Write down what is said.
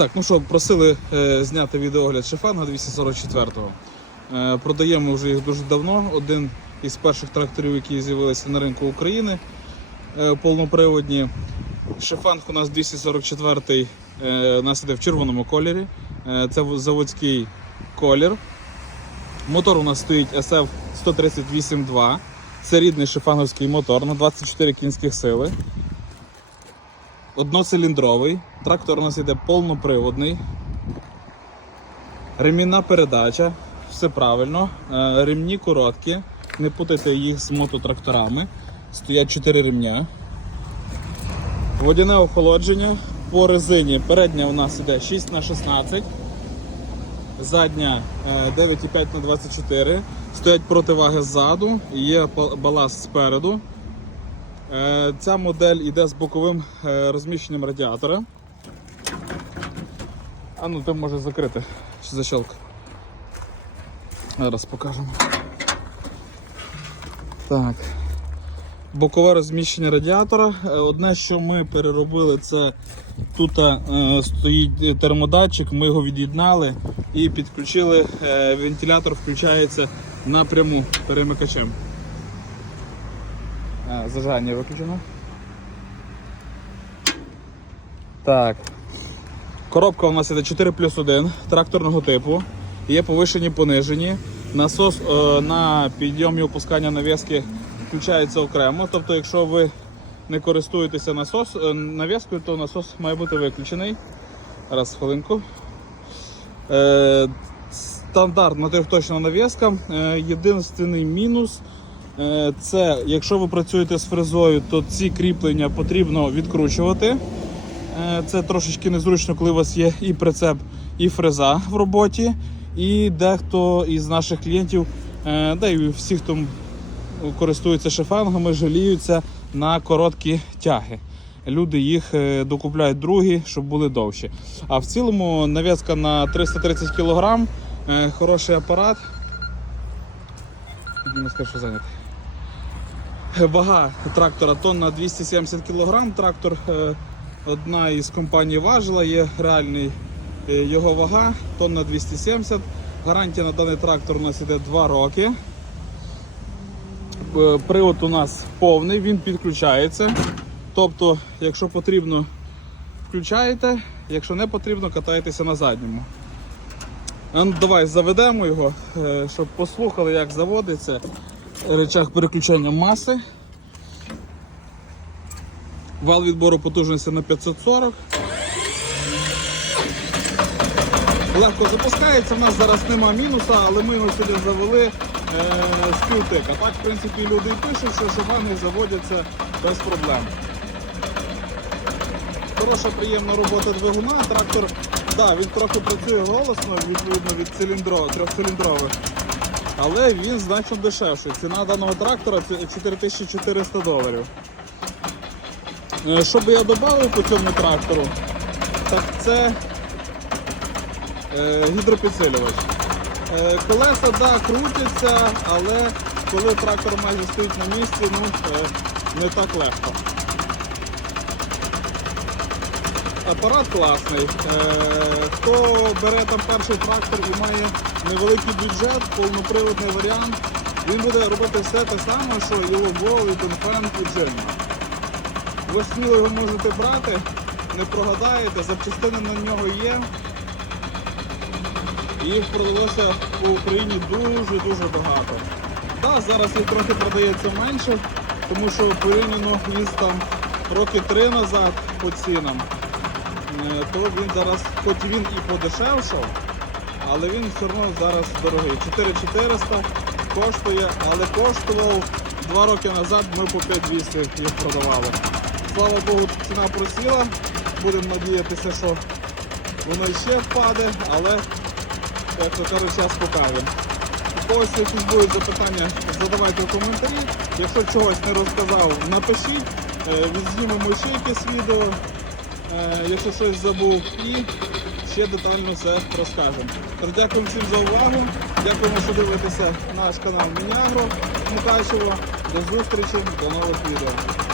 Так, ну що, просили е, зняти відеогляд Шифанга 244-го. Е, продаємо вже їх дуже давно. Один із перших тракторів, які з'явилися на ринку України е, повноприводні. Шифанг у нас 244-й, е, нас іде в червоному кольорі. Е, це заводський колір. Мотор у нас стоїть SF 138.2. Це рідний шифанговський мотор на 24 кінських сили. Одноциліндровий. Трактор у нас іде повноприводний. Ремінна передача. Все правильно. Е, Ремні короткі. Не путайте їх з мототракторами. Стоять 4 ремня. Водяне охолодження. По резині передня у нас іде 6 на 16 задня е, 9,5 на 24 Стоять противаги ззаду, є ба- баласт спереду. Е, Ця модель йде з боковим е, розміщенням радіатора. А ну ти може закрити чи защелка. Зараз покажемо. Так. Бокове розміщення радіатора. Е, Одне, що ми переробили, це тут стоїть термодатчик, ми його від'єднали і підключили. вентилятор включається напряму перемикачем. Зажигання виключено. Так. Коробка у нас іде 4 плюс 1 тракторного типу. Є повишені понижені. Насос е, на підйом і опускання нав'язки включається окремо. Тобто, якщо ви не користуєтеся насос, е, нав'язкою, то насос має бути виключений. Раз, хвилинку. Е, стандартна трьохточна нав'язка. Е, єдиний мінус це, якщо ви працюєте з фрезою, то ці кріплення потрібно відкручувати. Е, Це трошечки незручно, коли у вас є і прицеп, і фреза в роботі. І дехто із наших клієнтів, е, да і всі, хто користуються шифангами, жаліються на короткі тяги. Люди їх е, докупляють другі, щоб були довші. А в цілому нав'язка на 330 кг, е, хороший апарат. Піднімо, скажу, що зайнятий. Вага трактора тонна 270 кг. Трактор е, одна із компаній важила, є реальний е, його вага, тонна 270. Гарантія на даний трактор у нас іде 2 роки. Е, Привод у нас повний, він підключається. Тобто, якщо потрібно, включаєте, якщо не потрібно, катаєтеся на задньому. Ну, Давай заведемо його, щоб послухали, як заводиться речах переключення маси. Вал відбору потужності на 540. Легко запускається, в нас зараз нема мінуса, але ми його сюди завели е, з півтика. Так, в принципі, люди і пишуть, що шабани заводяться без проблем. Хороша, приємна робота двигуна. Трактор, да, він трохи працює голосно, відповідно від циліндро, трьохциліндрових. Але він значно дешевший. Ціна даного трактора це 4400 доларів. Е, Що би я додав по цьому трактору, так це е, гідропідсилювач. Е, колеса да, крутяться, але коли трактор майже стоїть на місці, ну, не так легко. Апарат класний. Е, хто бере там перший трактор і має невеликий бюджет, повноприводний варіант, він буде робити все те саме, що і Лобо, і Донфен, і Джельма. Ви сміло його можете брати, не прогадаєте, запчастини на нього є. Їх продалося по Україні дуже-дуже багато. Так, зараз їх трохи продається менше, тому що порівняно із там роки три назад по цінам, то він зараз, хоч він і подешевшав, але він все одно зараз дорогий. 4400 коштує, але коштував два роки назад ми по 5200 їх продавали. Слава Богу, ціна просіла. Будемо надіятися, що воно ще впаде, але як то кажуть, час покаже. У когось якісь будуть запитання, задавайте в коментарі. Якщо чогось не розказав, напишіть, Е, відзнімемо ще якесь відео, е, якщо щось забув, і ще детально все розкажемо. Дякую всім за увагу. Дякуємо, що дивитеся наш канал Мінягро Мукачево. До зустрічі, до нових відео.